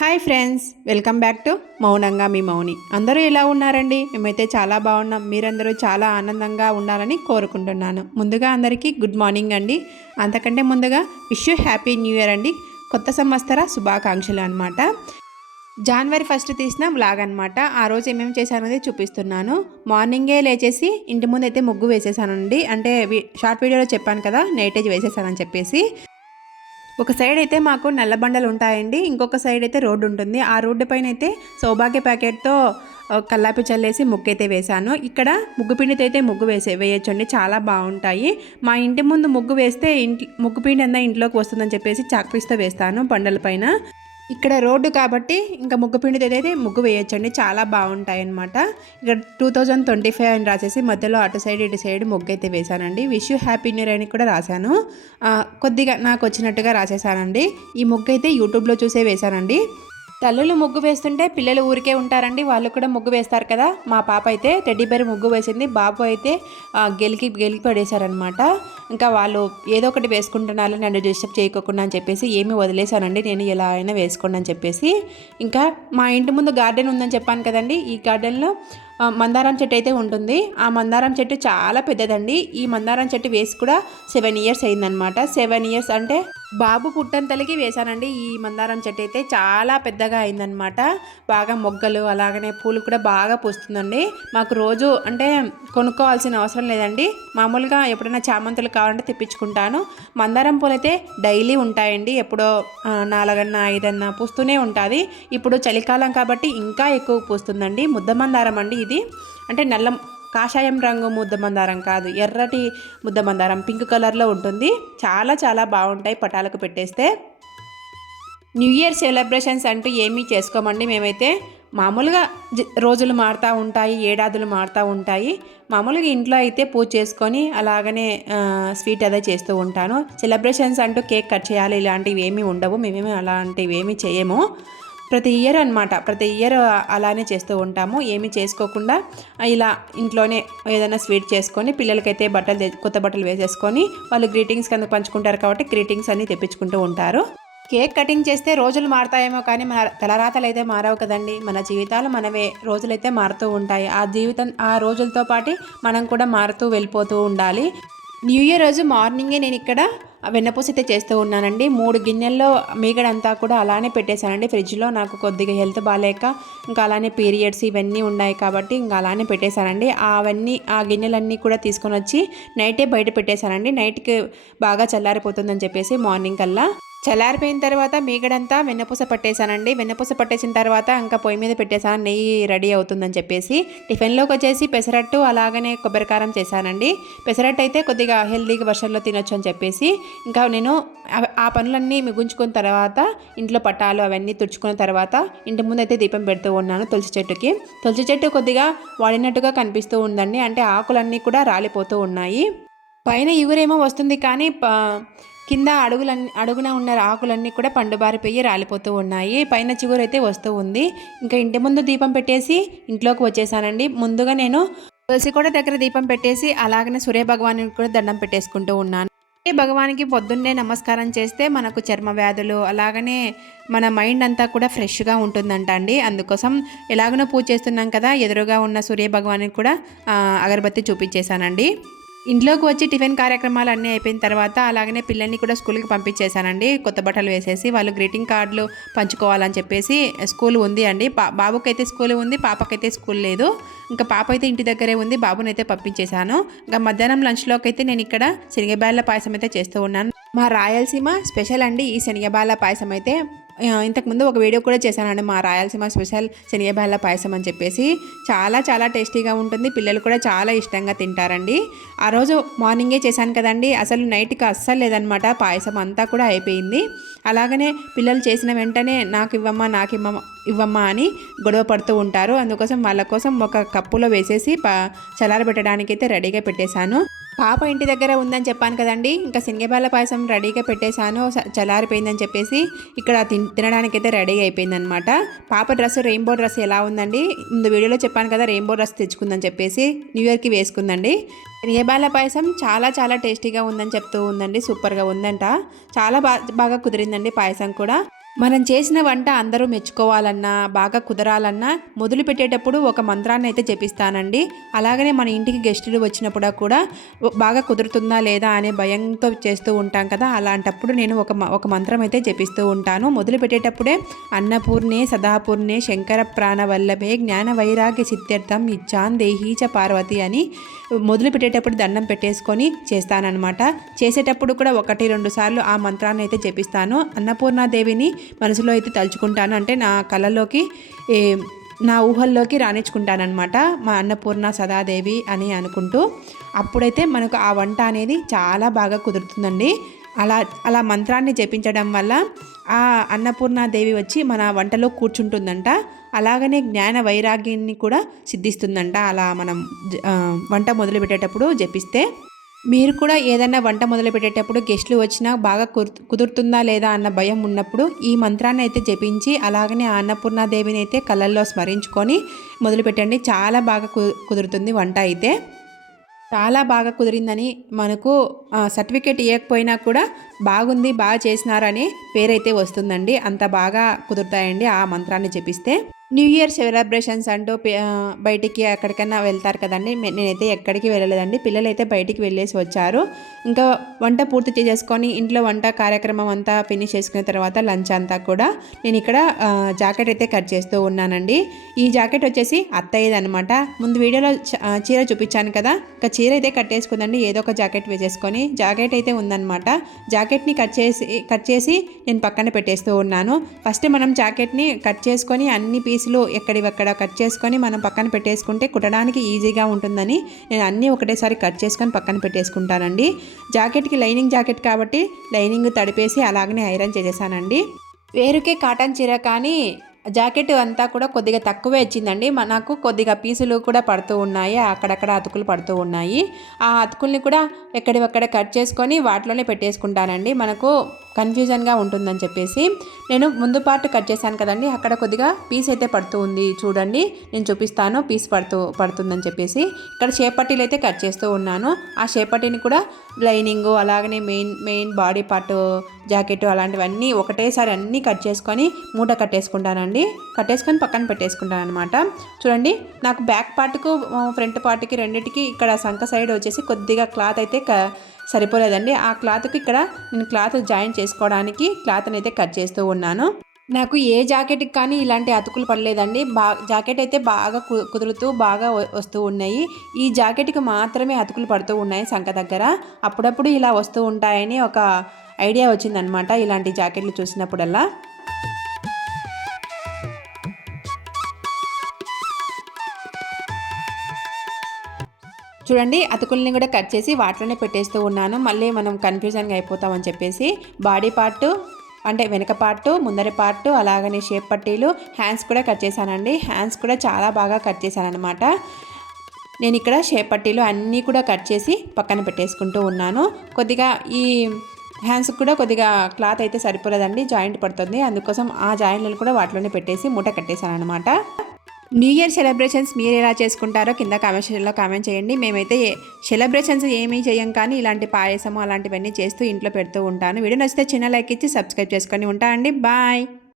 Hi friends, welcome back to మౌనంగా మీ మౌని. అందరూ ఎలా ఉన్నారండి? మేమైతే చాలా బాగున్నాం. మీరందరూ చాలా ఆనందంగా ఉండాలని కోరుకుంటున్నాను. ముందుగా అందరికీ గుడ్ మార్నింగ్ అండి. అంతకంటే ముందుగా wish you happy new year అండి. కొత్త సంవత్సర శుభాకాంక్షలు అనమాట. జనవరి 1 తీసిన వ్లాగ్ అనమాట. ఆ రోజు ఏమేమి చేశాననేది చూపిస్తున్నాను. మార్నింగే లేచేసి ఇంటి ముందు అయితే ముగ్గు వేసేసానండి. అంటే షార్ట్ వీడియోలో చెప్పాను కదా, నైటే వేసేసానని చెప్పేసి. ఒక సైడ్ అయితే మాకు నల్ల బండలు ఉంటాయండి, ఇంకొక సైడ్ అయితే రోడ్డు ఉంటుంది. ఆ రోడ్డు పైన అయితే సౌభాగ్య ప్యాకెట్తో కల్లాపి చల్లేసి ముగ్గు అయితే వేశాను. ఇక్కడ ముగ్గు పిండితో అయితే ముగ్గు వేయొచ్చండి, చాలా బాగుంటాయి. మా ఇంటి ముందు ముగ్గు వేస్తే ముగ్గు పిండి అంతా ఇంట్లోకి వస్తుందని చెప్పేసి చాక్పీస్తో వేస్తాను బండల పైన. ఇక్కడ రోడ్డు కాబట్టి ఇంకా ముగ్గు పిండితో అయితే ముగ్గు వేయొచ్చండి, చాలా బాగుంటాయి అనమాట. ఇక్కడ 2025 అని రాసేసి మధ్యలో అటు సైడ్ ఇటు సైడ్ ముగ్గు అయితే వేశానండి. Wish you happy new year అని కూడా రాశాను. కొద్దిగా నాకు వచ్చినట్టుగా రాసేసానండి. ఈ ముగ్గు అయితే యూట్యూబ్లో చూసే వేశానండి. తల్లులు ముగ్గు వేస్తుంటే పిల్లలు ఊరికే ఉంటారండి, వాళ్ళు కూడా ముగ్గు వేస్తారు కదా. మా పాప అయితే టెడ్డీ బేర్ ముగ్గు వేసింది, బాబు అయితే గెలికి పడేశారనమాట. ఇంకా వాళ్ళు ఏదో ఒకటి వేసుకుంటున్నారు, నన్ను డిస్టర్బ్ చేయకోకుండా అని చెప్పేసి ఏమీ వదిలేశానండి. నేను ఎలా అయినా వేసుకోండి అని చెప్పేసి. ఇంకా మా ఇంటి ముందు గార్డెన్ ఉందని చెప్పాను కదండి. ఈ గార్డెన్లో మందారం చెట్టు అయితే ఉంటుంది. ఆ మందారం చెట్టు చాలా పెద్దదండి. ఈ మందారం చెట్టు వేసి కూడా 7 ఇయర్స్ అయిందనమాట. 7 ఇయర్స్ అంటే బాబు పుట్టంతలకి వేశానండి. ఈ మందారం చెట్టు అయితే చాలా పెద్దగా అయిందనమాట. బాగా మొగ్గలు అలాగనే పూలు కూడా బాగా పూస్తుందండి. మాకు రోజు అంటే కొనుక్కోవాల్సిన అవసరం లేదండి. మామూలుగా ఎప్పుడైనా చామంతులు కావాలంటే తెప్పించుకుంటాను. మందారం పూలు అయితే డైలీ ఉంటాయండి, ఎప్పుడో 4 అన్నా 5 అన్నా పూస్తూనే ఉంటుంది. ఇప్పుడు చలికాలం కాబట్టి ఇంకా ఎక్కువ పూస్తుందండి. ముద్ద మందారం అండి ఇది. అంటే నల్ల కాషాయం రంగు ముద్ద మందారం కాదు, ఎర్రటి ముద్ద మందారం, పింక్ కలర్లో ఉంటుంది. చాలా చాలా బాగుంటాయి పటాలకు పెట్టేస్తే. న్యూ ఇయర్ సెలబ్రేషన్స్ అంటూ ఏమీ చేసుకోమండి మేమైతే. మామూలుగా రోజులు మారుతూ ఉంటాయి, ఏడాదులు మారుతూ ఉంటాయి. మామూలుగా ఇంట్లో అయితే పూజ చేసుకొని అలాగనే స్వీట్ అదే చేస్తూ ఉంటాను. సెలబ్రేషన్స్ అంటూ కేక్ కట్ చేయాలి ఇలాంటివి ఏమీ ఉండవు. మేమేమి అలాంటివి ఏమీ చేయము. ప్రతి ఇయర్ అనమాట, ప్రతి ఇయర్ అలానే చేస్తూ ఉంటాము. ఏమీ చేసుకోకుండా ఇలా ఇంట్లోనే ఏదైనా స్వీట్ చేసుకొని పిల్లలకైతే కొత్త బట్టలు వేసేసుకొని వాళ్ళు గ్రీటింగ్స్ కింద పంచుకుంటారు కాబట్టి గ్రీటింగ్స్ అన్నీ తెప్పించుకుంటూ ఉంటారు. కేక్ కటింగ్ చేస్తే రోజులు మారుతాయేమో కానీ మన తలరాతలు అయితే మారవు కదండి. మన జీవితాలు మనవే, రోజులైతే మారుతూ ఉంటాయి. ఆ రోజులతో పాటు మనం కూడా మారుతూ వెళ్ళిపోతూ ఉండాలి. న్యూ ఇయర్ రోజు మార్నింగే నేను ఇక్కడ వెన్నపూస అయితే చేస్తూ ఉన్నానండి. 3 గిన్నెల్లో మీగడంతా కూడా అలానే పెట్టేశానండి ఫ్రిడ్జ్లో. నాకు కొద్దిగా హెల్త్ బాగాలేక ఇంకా అలానే పీరియడ్స్ ఇవన్నీ ఉన్నాయి కాబట్టి ఇంకా అలానే పెట్టేశానండి. ఆ గిన్నెలన్నీ కూడా తీసుకొని వచ్చి నైటే బయట పెట్టేశానండి. నైట్కి బాగా చల్లారిపోతుందని చెప్పేసి మార్నింగ్ కల్లా. చల్లారిపోయిన తర్వాత మీగడంతా వెన్నపూస పట్టేశానండి. వెన్నపూస పట్టేసిన తర్వాత ఇంకా పొయ్యి మీద పెట్టేశాను, నెయ్యి రెడీ అవుతుందని చెప్పేసి. టిఫిన్లోకి వచ్చేసి పెసరట్టు అలాగనే కొబ్బరికారం చేశానండి. పెసరట్టు అయితే కొద్దిగా హెల్తీగా వర్షంలో తినొచ్చు అని చెప్పేసి ఇంకా నేను ఆ పనులన్నీ మిగుంచుకున్న తర్వాత ఇంట్లో పట్టాలు అవన్నీ తుడుచుకున్న తర్వాత ఇంటి ముందు అయితే దీపం పెడుతూ ఉన్నాను తులసి చెట్టుకి. తులసి చెట్టు కొద్దిగా వాడినట్టుగా కనిపిస్తూ ఉందండి, అంటే ఆకులన్నీ కూడా రాలిపోతూ ఉన్నాయి. పైన ఇగురేమో వస్తుంది కానీ కింద అడుగున ఉన్న ఆకులన్నీ కూడా పండుబారిపోయి రాలిపోతూ ఉన్నాయి. పైన చిగురు అయితే వస్తూ ఉంది. ఇంకా ఇంటి ముందు దీపం పెట్టేసి ఇంట్లోకి వచ్చేసానండి. ముందుగా నేను తులసి కూడా దగ్గర దీపం పెట్టేసి అలాగనే సూర్య భగవానికి కూడా దండం పెట్టేసుకుంటూ ఉన్నాను. భగవానికి పొద్దున్నే నమస్కారం చేస్తే మనకు చర్మ వ్యాధులు అలాగనే మన మైండ్ అంతా కూడా ఫ్రెష్గా ఉంటుందంట అండి. అందుకోసం ఎలాగనో పూజ చేస్తున్నాం కదా, ఎదురుగా ఉన్న సూర్య భగవానికి కూడా అగరబత్తి చూపించేశానండి. ఇంట్లోకి వచ్చి టిఫిన్ కార్యక్రమాలు అన్నీ అయిపోయిన తర్వాత అలాగనే పిల్లల్ని కూడా స్కూల్కి పంపించేశానండి. కొత్త బట్టలు వేసేసి వాళ్ళు గ్రీటింగ్ కార్డులు పంచుకోవాలని చెప్పేసి. స్కూల్ ఉంది అండి, బాబుకైతే స్కూల్ ఉంది, పాపకైతే స్కూల్ లేదు. ఇంకా పాప అయితే ఇంటి దగ్గరే ఉంది, బాబునైతే పంపించేశాను. ఇంకా మధ్యాహ్నం లంచ్లోకి అయితే నేను ఇక్కడ శనగబాల పాయసం అయితే చేస్తూ ఉన్నాను. మా రాయలసీమ స్పెషల్ అండి ఈ శనగబాల పాయసం అయితే. ఇంతకుముందు ఒక వీడియో కూడా చేశానండి, మా రాయలసీమ స్పెషల్ శనగబాల పాయసం అని చెప్పేసి. చాలా చాలా టేస్టీగా ఉంటుంది, పిల్లలు కూడా చాలా ఇష్టంగా తింటారండి. ఆ రోజు మార్నింగే చేశాను కదండి, అసలు నైట్కి అస్సలు లేదనమాట, పాయసం అంతా కూడా అయిపోయింది. అలాగనే పిల్లలు చేసిన వెంటనే నాకు ఇవ్వమ్మా అని గొడవ పడుతూ ఉంటారు. అందుకోసం వాళ్ళ కోసం ఒక కప్పులో వేసేసి చల్లారబెట్టడానికైతే రెడీగా పెట్టేశాను. పాప ఇంటి దగ్గర ఉందని చెప్పాను కదండి, ఇంకా శనగబాల పాయసం రెడీగా పెట్టేశాను, చల్లారిపోయిందని చెప్పేసి. ఇక్కడ తినడానికైతే రెడీగా అయిపోయిందనమాట. పాప డ్రెస్ రెయిన్బో డ్రెస్ ఎలా ఉందండి, ముందు వీడియోలో చెప్పాను కదా రెయిన్బో డ్రెస్ తెచ్చుకుందని చెప్పేసి, న్యూ ఇయర్కి వేసుకుందండి. శనగబాల పాయసం చాలా చాలా టేస్టీగా ఉందని చెప్తూ ఉందండి, సూపర్గా ఉందంట, చాలా బాగా కుదిరిందండి పాయసం కూడా. మనం చేసిన వంట అందరూ మెచ్చుకోవాలన్నా, బాగా కుదరాలన్నా మొదలు పెట్టేటప్పుడు ఒక మంత్రాన్ని అయితే జపిస్తానండి. అలాగనే మన ఇంటికి గెస్టులు వచ్చినప్పుడు కూడా బాగా కుదురుతుందా లేదా అనే భయంతో చేస్తూ ఉంటాం కదా, అలాంటప్పుడు నేను ఒక మంత్రం అయితే జపిస్తూ ఉంటాను. మొదలు పెట్టేటప్పుడే అన్నపూర్ణే సదాపూర్ణే శంకర ప్రాణవల్లభే జ్ఞాన వైరాగ్య సిద్ధ్యర్థం ఇచ్చాన్ దేహీ చ పార్వతి అని మొదలు పెట్టేటప్పుడు దండం పెట్టేసుకొని చేస్తానన్నమాట. చేసేటప్పుడు కూడా 1-2 సార్లు ఆ మంత్రాన్ని అయితే జపిస్తాను. అన్నపూర్ణాదేవిని మనసులో అయితే తలుచుకుంటాను. అంటే నా కళలోకి నా ఊహల్లోకి రాణించుకుంటానమాట, మా అన్నపూర్ణ సదాదేవి అని అనుకుంటూ. అప్పుడైతే మనకు ఆ వంట అనేది చాలా బాగా కుదురుతుందండి. అలా అలా మంత్రాన్ని జపించడం వల్ల ఆ అన్నపూర్ణాదేవి వచ్చి మన వంటలో కూర్చుంటుందంట. అలాగనే జ్ఞాన వైరాగ్యాన్ని కూడా సిద్ధిస్తుందంట అలా మనం వంట మొదలుపెట్టేటప్పుడు జపిస్తే. మీరు కూడా ఏదైనా వంట మొదలుపెట్టేటప్పుడు గెస్టులు వచ్చినా బాగా కుదురుతుందా లేదా అన్న భయం ఉన్నప్పుడు ఈ మంత్రాన్ని అయితే జపించి అలాగనే ఆ అన్నపూర్ణాదేవిని అయితే కళ్ళల్లో స్మరించుకొని మొదలుపెట్టండి. చాలా బాగా కుదురుతుంది వంట అయితే. చాలా బాగా కుదిరిందని మనకు సర్టిఫికేట్ ఇవ్వకపోయినా కూడా బాగుంది, బాగా చేసినారని పేరైతే వస్తుందండి. అంత బాగా కుదురుతాయండి ఆ మంత్రాన్ని జపిస్తే. న్యూ ఇయర్ సెలబ్రేషన్స్ అంటూ బయటికి ఎక్కడికైనా వెళ్తారు కదండి. నేనైతే ఎక్కడికి వెళ్ళలేదండి. పిల్లలైతే బయటికి వెళ్ళేసి వచ్చారు. ఇంకా వంట పూర్తి చేసుకొని ఇంట్లో వంట కార్యక్రమం అంతా ఫినిష్ చేసుకున్న తర్వాత లంచ్ అంతా కూడా నేను ఇక్కడ జాకెట్ అయితే కట్ చేస్తూ ఉన్నానండి. ఈ జాకెట్ వచ్చేసి అత్తయ్యది అనమాట. ముందు వీడియోలో చీర చూపించాను కదా, ఇంకా చీర అయితే కట్టేసుకుందండి. ఏదో ఒక జాకెట్ వేసేసుకొని జాకెట్ అయితే ఉందన్నమాట. జాకెట్ని కట్ చేసి నేను పక్కన పెట్టేస్తూ ఉన్నాను. ఫస్ట్ మనం జాకెట్ని కట్ చేసుకొని అన్ని పీసులు ఎక్కడివక్కడ కట్ చేసుకొని మనం పక్కన పెట్టేసుకుంటే కుట్టడానికి ఈజీగా ఉంటుందని నేను అన్నీ ఒకటేసారి కట్ చేసుకొని పక్కన పెట్టేసుకుంటానండి. జాకెట్కి లైనింగ్ జాకెట్ కాబట్టి లైనింగ్ తడిపేసి అలాగనే ఐరన్ చేసేసానండి. వేరుకే కాటన్ చీర కానీ జాకెట్ అంతా కూడా కొద్దిగా తక్కువే వచ్చిందండి. నాకు కొద్దిగా పీసులు కూడా పడుతూ ఉన్నాయి, అక్కడక్కడ అతుకులు పడుతూ ఉన్నాయి. ఆ అతుకుల్ని కూడా ఎక్కడివక్కడ కట్ చేసుకొని వాటిలోనే పెట్టేసుకుంటానండి, మనకు కన్ఫ్యూజన్గా ఉంటుందని చెప్పేసి. నేను ముందు పార్ట్ కట్ చేశాను కదండి, అక్కడ కొద్దిగా పీస్ అయితే పడుతూ ఉంది చూడండి, నేను చూపిస్తాను పీస్ పడుతుందని చెప్పేసి. ఇక్కడ షేపట్టీలు అయితే కట్ చేస్తూ ఉన్నాను. ఆ షేపట్టీని కూడా లైనింగు అలాగనే మెయిన్ బాడీ పార్ట్ జాకెట్ అలాంటివన్నీ ఒకటేసారి అన్నీ కట్ చేసుకొని మూట కట్టేసుకుంటానండి. కట్టేసుకొని పక్కన పెట్టేసుకుంటాను అనమాట. చూడండి, నాకు బ్యాక్ పార్ట్కు ఫ్రంట్ పార్ట్కి రెండింటికి ఇక్కడ సంక సైడ్ వచ్చేసి కొద్దిగా క్లాత్ అయితే సరిపోలేదండి. ఆ క్లాత్కి ఇక్కడ నేను క్లాత్ జాయిన్ చేసుకోవడానికి క్లాత్ని అయితే కట్ చేస్తూ ఉన్నాను. నాకు ఏ జాకెట్కి కానీ ఇలాంటి అతుకులు పడలేదండి. జాకెట్ అయితే బాగా కుదురుతూ బాగా వస్తూ ఉన్నాయి. ఈ జాకెట్కి మాత్రమే అతుకులు పడుతూ ఉన్నాయి సంక దగ్గర. అప్పుడప్పుడు ఇలా వస్తూ ఉంటాయని ఒక ఐడియా వచ్చిందనమాట ఇలాంటి జాకెట్లు చూసినప్పుడల్లా. చూడండి, అతుకుల్ని కూడా కట్ చేసి వాటిలోనే పెట్టేస్తూ ఉన్నాను. మళ్ళీ మనం కన్ఫ్యూజన్గా అయిపోతామని చెప్పేసి బాడీ పార్టు అంటే వెనక పార్టు, ముందరి పార్టు, అలాగనే షేప్ పట్టీలు, హ్యాండ్స్ కూడా కట్ చేశానండి. హ్యాండ్స్ కూడా చాలా బాగా కట్ చేశానమాట. నేను ఇక్కడ షేప్ పట్టీలు అన్నీ కూడా కట్ చేసి పక్కన పెట్టేసుకుంటూ ఉన్నాను. కొద్దిగా ఈ హ్యాండ్స్కి కూడా కొద్దిగా క్లాత్ అయితే సరిపోలేదండి, జాయింట్ పడుతుంది. అందుకోసం ఆ జాయింట్లను కూడా వాటిలోనే పెట్టేసి మూట కట్టేశాను అనమాట. న్యూ ఇయర్ సెలబ్రేషన్స్ మీరు ఎలా చేసుకుంటారో కింద కామెంట్ సెక్షన్లో కామెంట్ చేయండి. మేమైతే సెలబ్రేషన్స్ ఏమీ చేయం, కానీ ఇలాంటి పాయసము అలాంటివన్నీ చేస్తూ ఇంట్లో పెడుతూ ఉంటాను. వీడియో నచ్చితే చిన్న లైక్ ఇచ్చి సబ్స్క్రైబ్ చేసుకొని ఉంటా అండి. బాయ్.